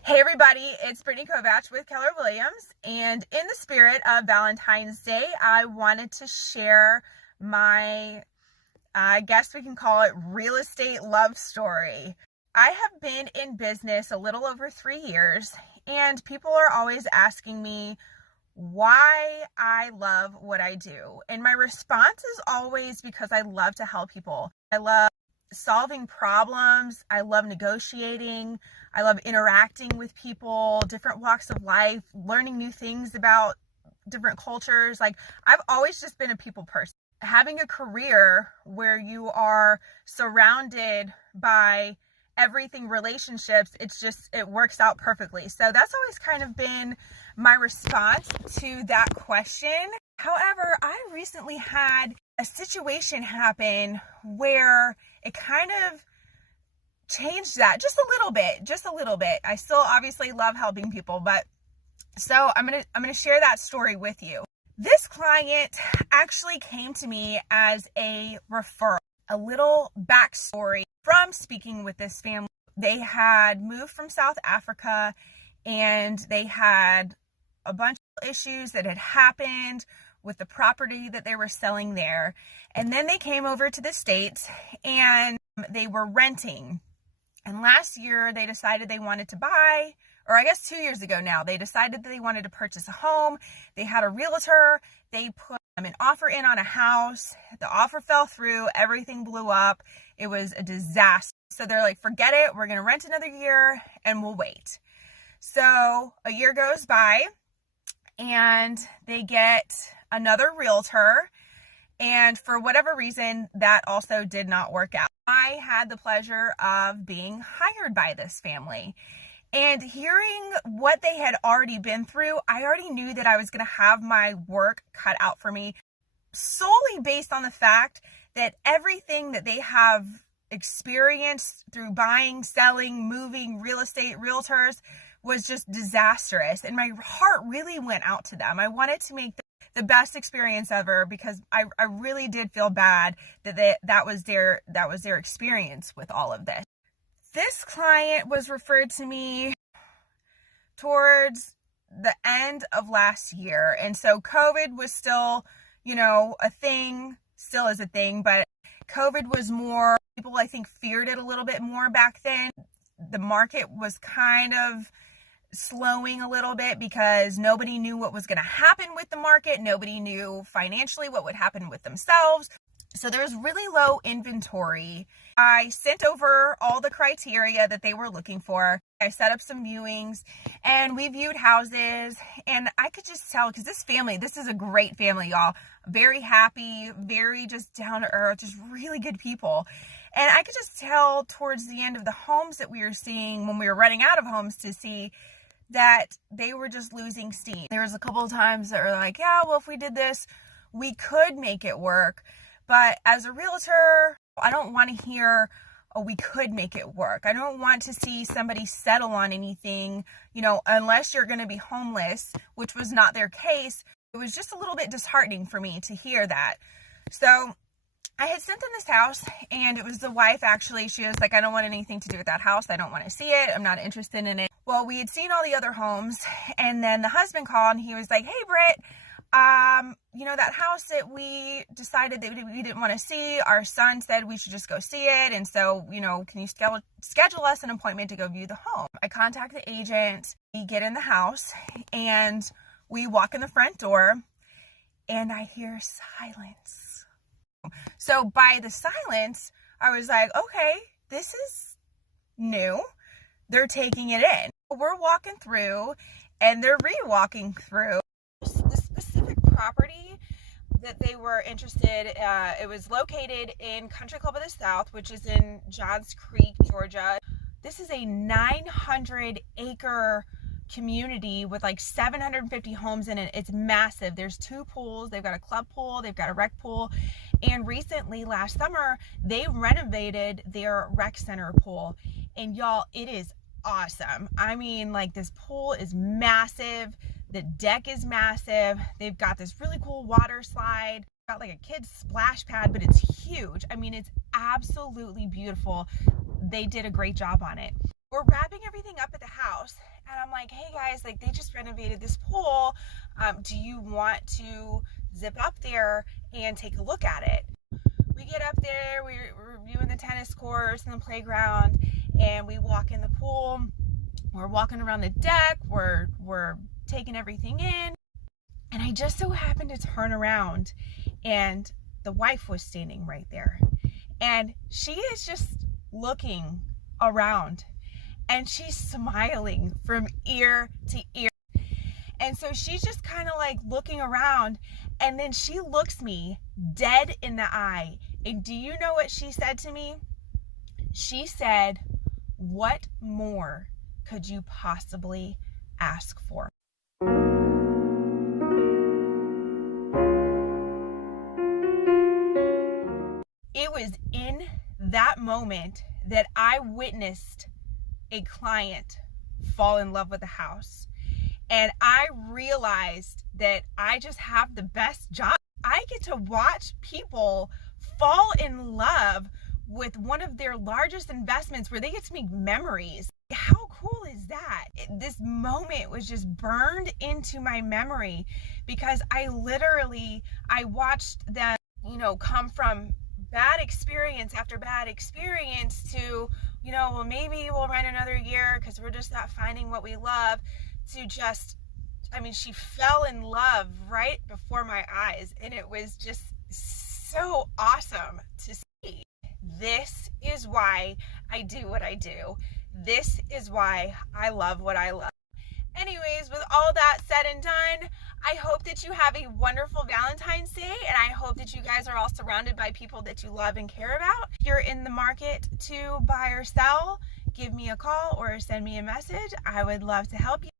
Hey everybody, it's Brittany Kovatch with Keller Williams, and in the spirit of Valentine's Day, I wanted to share my, I guess we can call it real estate love story. I have been in business a little over 3 years, and people are always asking me why I love what I do. And my response is always because I love to help people. I love solving problems. I love negotiating. I love interacting with people, different walks of life, learning new things about different cultures. Like, I've always just been a people person. Having a career where you are surrounded by everything relationships, it works out perfectly. So that's always kind of been my response to that question. However, I recently had a situation happen where it kind of changed that just a little bit. I still obviously love helping people, but so I'm going to share that story with you. This client actually came to me as a referral. A little backstory from speaking with this family. They had moved from South Africa and they had a bunch of issues that had happened with the property that they were selling there. And then they came over to the States and they were renting. And last year they decided they wanted to buy, or I guess 2 years ago now, they decided that they wanted to purchase a home. They had a realtor. They put an offer in on a house. The offer fell through. Everything blew up. It was a disaster. So they're like, forget it. We're going to rent another year and we'll wait. So a year goes by and they get another realtor. And for whatever reason, that also did not work out. I had the pleasure of being hired by this family. And hearing what they had already been through, I already knew that I was going to have my work cut out for me, solely based on the fact that everything that they have experienced through buying, selling, moving, real estate, realtors was just disastrous. And my heart really went out to them. I wanted to make the best experience ever because I really did feel bad that was their experience with all of this. This client was referred to me towards the end of last year. And so COVID was still, a thing, still is a thing, but COVID was more, people I think feared it a little bit more back then. The market was kind of slowing a little bit because nobody knew what was going to happen with the market. Nobody knew financially what would happen with themselves. So there was really low inventory. I sent over all the criteria that they were looking for. I set up some viewings and we viewed houses, and I could just tell, because this is a great family, y'all. Very happy, very just down to earth, just really good people. And I could just tell towards the end of the homes that we were seeing, when we were running out of homes to see, that they were just losing steam. There was a couple of times that were like, yeah, well, if we did this, we could make it work. But as a realtor, I don't want to hear, oh, we could make it work. I don't want to see somebody settle on anything, unless you're going to be homeless, which was not their case. It was just a little bit disheartening for me to hear that. So I had sent them this house, and it was the wife, actually. She was like, I don't want anything to do with that house. I don't want to see it. I'm not interested in it. Well, we had seen all the other homes, and then the husband called, and he was like, hey, Britt, that house that we decided that we didn't want to see, our son said we should just go see it. And so, can you schedule us an appointment to go view the home? I contact the agent, we get in the house, and we walk in the front door, and I hear silence. So by the silence, I was like, okay, this is new. They're taking it in. We're walking through and they're re-walking through. The specific property that they were interested, it was located in Country Club of the South, which is in Johns Creek, Georgia. This is a 900-acre community with like 750 homes in it. It's massive. There's 2 pools. They've got a club pool. They've got a rec pool. And recently, last summer, they renovated their rec center pool. And y'all, it is awesome. I mean, like, this pool is massive. The deck is massive. They've got this really cool water slide. Got like a kid's splash pad, but it's huge. I mean, it's absolutely beautiful. They did a great job on it. we're wrapping everything up at the house, and I'm like, hey guys, like, they just renovated this pool. Do you want to zip up there and take a look at it? We get up there, we're reviewing the tennis courts and the playground, and we walk in the pool. We're walking around the deck, we're taking everything in, and I just so happened to turn around, and the wife was standing right there, and she is just looking around, and she's smiling from ear to ear. And so she's just kind of like looking around, and then she looks me dead in the eye. And do you know what she said to me? She said, "What more could you possibly ask for?" It was in that moment that I witnessed a client fall in love with the house. And I realized that I just have the best job. I get to watch people fall in love with one of their largest investments where they get to make memories. How cool is that? This moment was just burned into my memory because I watched them, come from bad experience after bad experience to, well, maybe we'll rent another year because we're just not finding what we love, to just, she fell in love right before my eyes, and it was just so awesome to see. This is why I do what I do. This is why I love what I love. Anyways, with all that said and done, I hope that you have a wonderful Valentine's Day, and I hope that you guys are all surrounded by people that you love and care about. If you're in the market to buy or sell, give me a call or send me a message. I would love to help you.